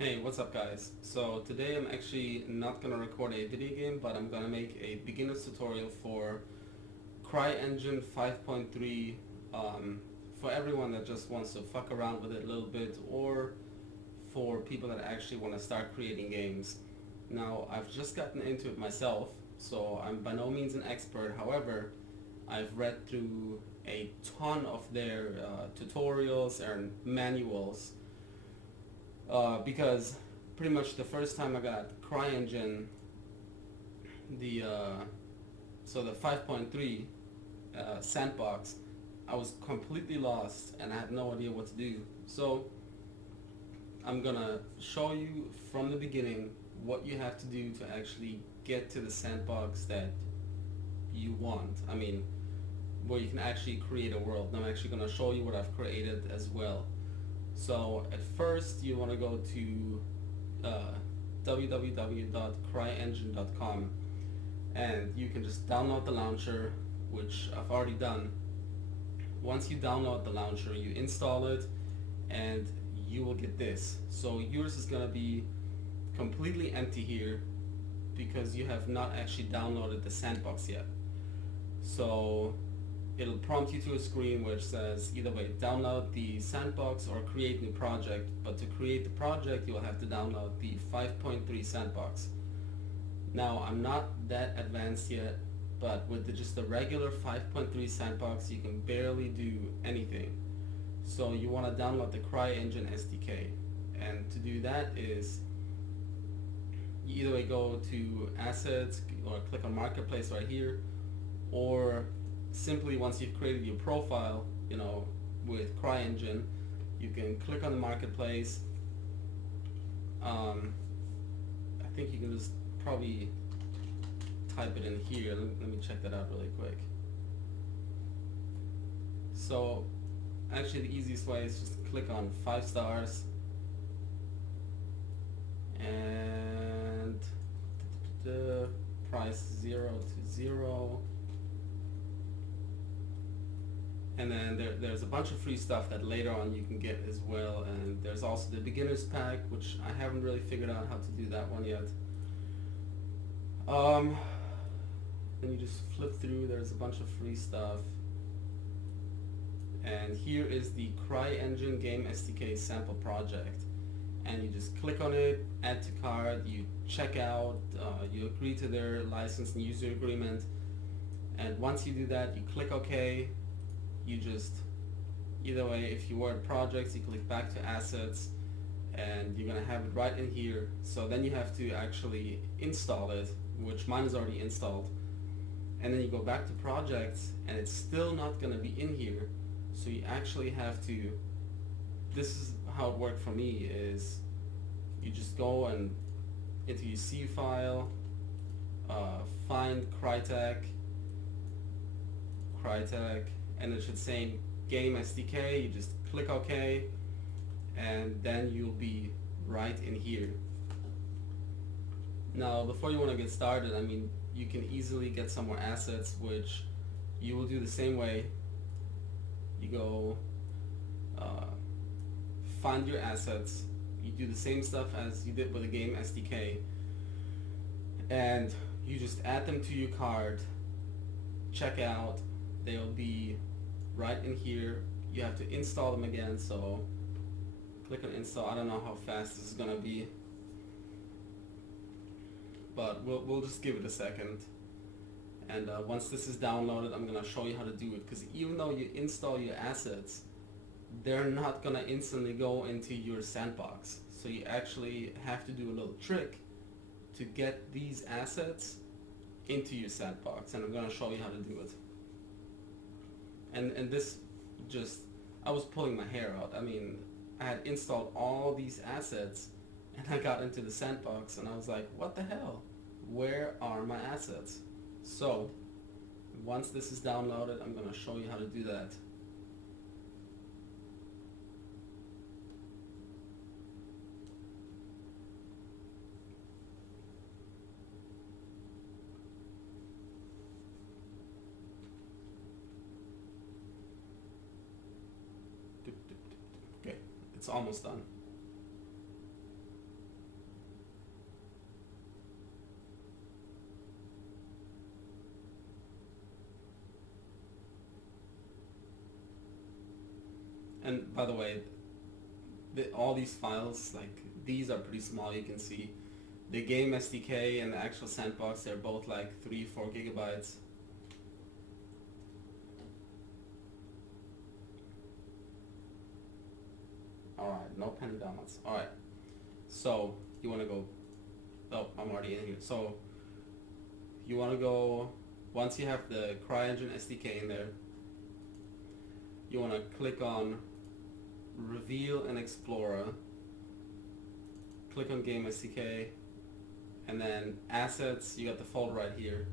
Hey, what's up guys? So today I'm actually not gonna record a video game, but I'm gonna make a beginner's tutorial for CryEngine 5.3 for everyone that just wants to fuck around with it a little bit, or for people that actually want to start creating games. Now, I've just gotten into it myself, so I'm by no means an expert. However, I've read through a ton of their tutorials and manuals because pretty much the first time I got CryEngine, the the 5.3 sandbox, I was completely lost and I had no idea what to do. So I'm gonna show you from the beginning what you have to do to actually get to the sandbox that you want. I mean, where you can actually create a world. And I'm actually gonna show you what I've created as well. So at first you want to go to www.cryengine.com and you can just download the launcher, which I've already done. Once you download the launcher, you install it and you will get this. So yours is going to be completely empty here because you have not actually downloaded the sandbox yet. So it'll prompt you to a screen which says either way, download the sandbox or create new project. But to create the project, you'll have to download the 5.3 sandbox. Now, I'm not that advanced yet, but with just the regular 5.3 sandbox, you can barely do anything. So you want to download the CryEngine SDK. And to do that is, you either way go to assets or click on marketplace right here, or simply once you've created your profile, with CryEngine, you can click on the marketplace. I think you can just probably type it in here. Let me check that out really quick. So actually the easiest way is just click on 5 stars and the price 0 to 0. And then there's a bunch of free stuff that later on you can get as well. And there's also the beginner's pack, which I haven't really figured out how to do that one yet. Then you just flip through, there's a bunch of free stuff. And here is the CryEngine Game SDK sample project. And you just click on it, add to cart, you check out, you agree to their license and user agreement. And once you do that, you click OK. You just, either way, if you were at projects, you click back to assets and you're going to have it right in here. So then you have to actually install it, which mine is already installed. And then you go back to projects and it's still not going to be in here. So you actually have to, this is how it worked for me, is you just go and into your C file, find CryTech, and it should say Game SDK. You just click OK, and then you'll be right in here. Now, before you want to get started, I mean, you can easily get some more assets, which you will do the same way. You go find your assets. You do the same stuff as you did with the Game SDK, and you just add them to your cart. Check out. They'll be right in here. You have to install them again, so click on install. I don't know how fast this is gonna be, but we'll just give it a second. And once this is downloaded, I'm gonna show you how to do it, because even though you install your assets, they're not gonna instantly go into your sandbox. So you actually have to do a little trick to get these assets into your sandbox, and I'm gonna show you how to do it. And this just, I was pulling my hair out. I mean, I had installed all these assets and I got into the sandbox and I was like, what the hell? Where are my assets? So once this is downloaded, I'm going to show you how to do that. Okay, it's almost done. And by the way, all these files, like these are pretty small. You can see the game SDK and the actual sandbox, they're both like 3-4 gigabytes. Alright, no pending downloads. Alright, so you want to go, oh, I'm already in here. So you want to go, once you have the CryEngine SDK in there, you want to click on Reveal and Explorer, click on Game SDK, and then Assets, you got the folder right here.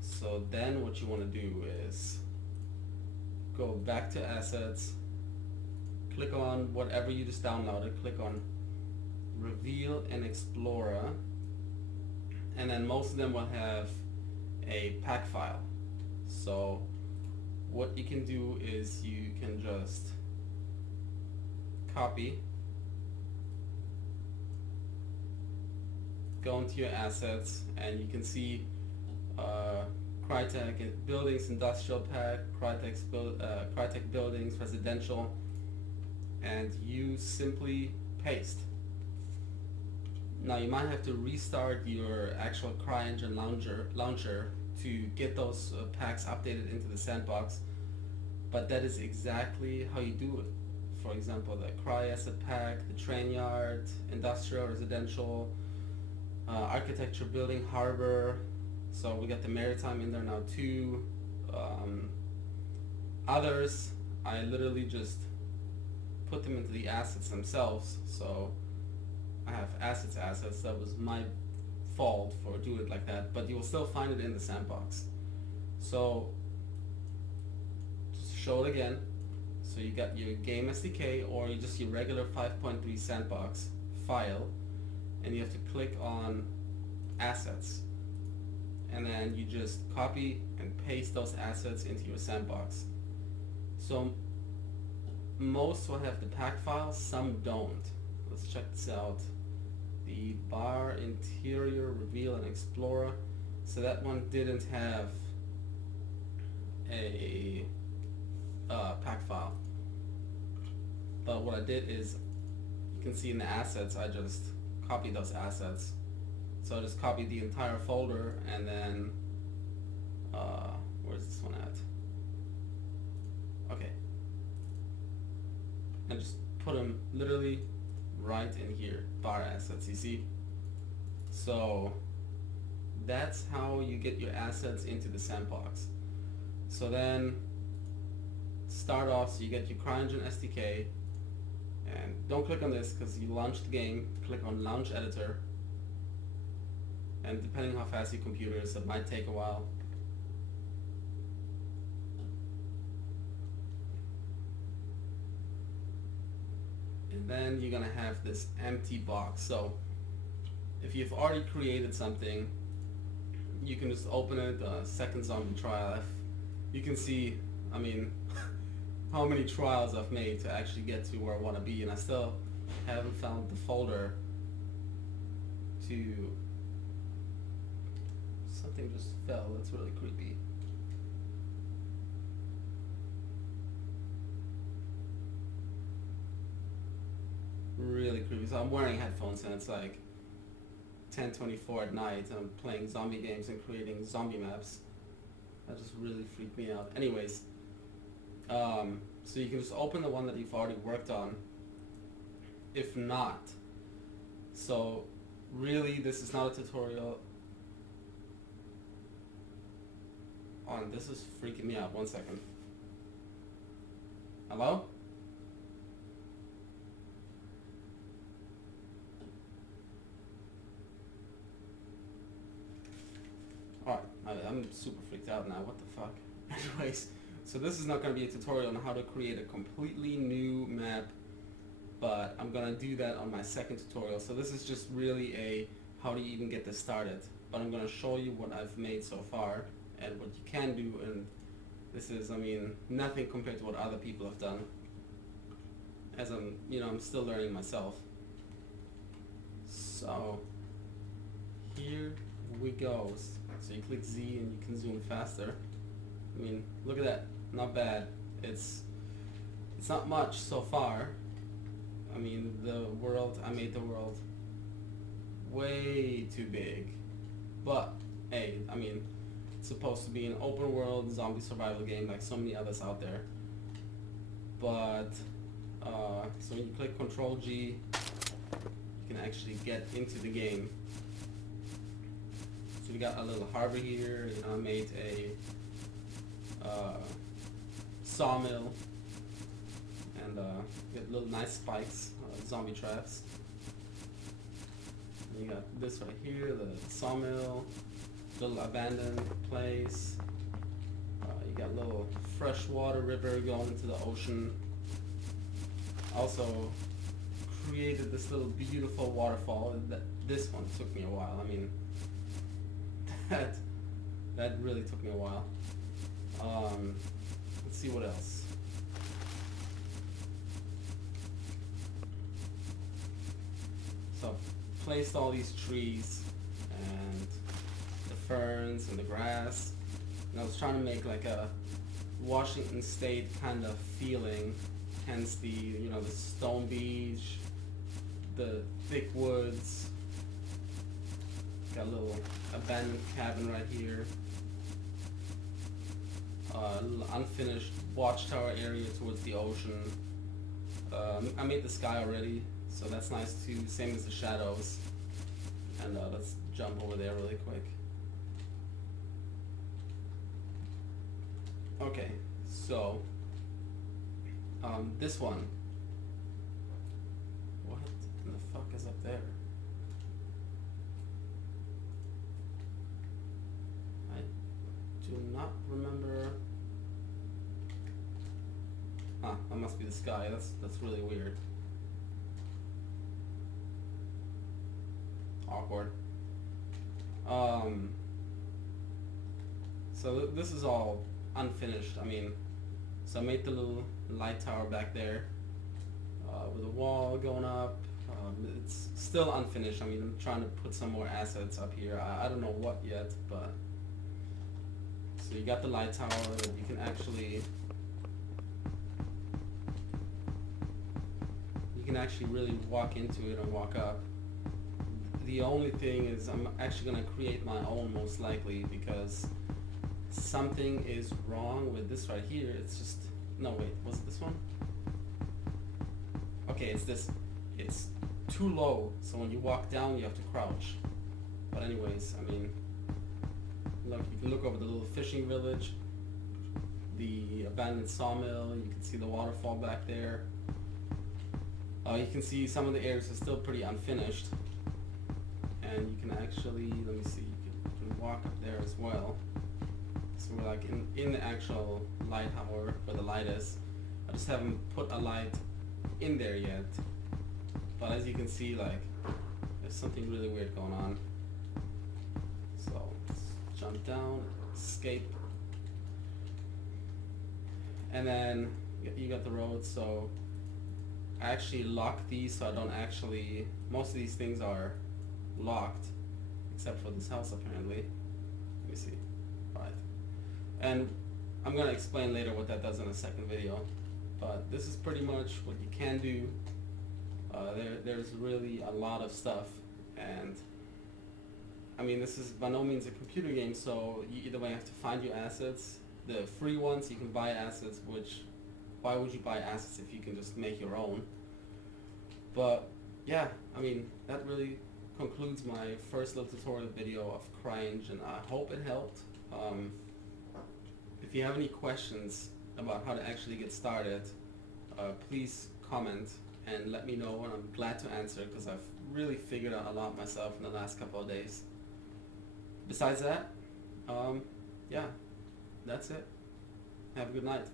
So then what you want to do is go back to Assets, click on whatever you just downloaded, click on Reveal and Explorer, and then most of them will have a pack file. So what you can do is you can just copy, go into your assets, and you can see Crytek Buildings Industrial Pack, Crytek Buildings Residential, and you simply paste. Now you might have to restart your actual CryEngine launcher to get those packs updated into the sandbox, but that is exactly how you do it. For example, the Cry Asset Pack, the Train Yard, Industrial, Residential, Architecture, Building, Harbor. So we got the Maritime in there now too. Others, I literally just put them into the assets themselves. So I have assets. That was my fault for doing it like that, but you will still find it in the sandbox. So just show it again. So you got your game SDK or you just your regular 5.3 sandbox file, and you have to click on assets, and then you just copy and paste those assets into your sandbox. So most will have the pack files, some don't. Let's check this out. The bar interior reveal and explorer. So that one didn't have a pack file. But what I did is, you can see in the assets, I just copied those assets. So I just copied the entire folder, and then, where's this one at? Okay. And just put them literally right in here, bar assets, you see? So that's how you get your assets into the sandbox. So then start off, so you get your CryEngine SDK, and don't click on this because you launch the game. Click on Launch Editor, and depending how fast your computer is, it might take a while. And then you're gonna have this empty box. So if you've already created something, you can just open it, second zombie trial. You can see, I mean, how many trials I've made to actually get to where I want to be, and I still haven't found the folder to... Something just fell, that's really creepy. Really creepy. So I'm wearing headphones and it's like 10:24 at night, and I'm playing zombie games and creating zombie maps. That just really freaked me out. Anyways, so you can just open the one that you've already worked on. If not, so really this is not a tutorial on, this is freaking me out. 1 second. Hello? Alright, I'm super freaked out now, what the fuck? Anyways, so this is not going to be a tutorial on how to create a completely new map, but I'm going to do that on my second tutorial. So this is just really a how do you even get this started, but I'm going to show you what I've made so far and what you can do, and this is, I mean, nothing compared to what other people have done, as I'm, you know, I'm still learning myself. So here we go. So you click Z and you can zoom faster. I mean, look at that, not bad. It's It's not much so far. I mean, I made the world way too big. But, hey, I mean, it's supposed to be an open world zombie survival game like so many others out there. But, so when you click Control G, you can actually get into the game. So we got a little harbor here. You know, I made a sawmill, and get little nice spikes, zombie traps. And you got this right here, the sawmill, little abandoned place. You got little freshwater river going into the ocean. Also created this little beautiful waterfall. This one took me a while. I mean, that really took me a while. Let's see what else. So, placed all these trees and the ferns and the grass. And I was trying to make like a Washington State kind of feeling. Hence the, you know, the stone beach, the thick woods. Got a little abandoned cabin right here. Little unfinished watchtower area towards the ocean. I made the sky already, so that's nice too. Same as the shadows. And let's jump over there really quick. Okay, so this one. What in the fuck is up there? I do not remember. That must be the sky. That's really weird. Awkward. So this is all unfinished. I mean, so I made the little light tower back there with a wall going up. It's still unfinished. I mean, I'm trying to put some more assets up here. I don't know what yet, but so you got the light tower that you can actually really walk into it and walk up. The only thing is I'm actually going to create my own most likely, because something is wrong with this right here. It's just, no wait, was it this one? Okay, it's this. It's too low, so when you walk down you have to crouch. But anyways, I mean, look, you can look over the little fishing village, the abandoned sawmill, you can see the waterfall back there. You can see some of the areas are still pretty unfinished, and you can actually, let me see, you can walk up there as well. So we're like in the actual light tower where the light is. I just haven't put a light in there yet, but as you can see, like, there's something really weird going on. So let's jump down, escape, and then you got the road. So I actually locked these, so I don't actually, most of these things are locked except for this house apparently. Let me see. Alright, and I'm gonna explain later what that does in a second video, but this is pretty much what you can do. There's really a lot of stuff, and I mean, this is by no means a computer game, so you either way have to find your assets. The free ones, you can buy assets, which, why would you buy assets if you can just make your own? But yeah, I mean, that really concludes my first little tutorial video of CryEngine. I hope it helped. If you have any questions about how to actually get started, please comment and let me know, and I'm glad to answer, because I've really figured out a lot myself in the last couple of days. Besides that, yeah, that's it. Have a good night.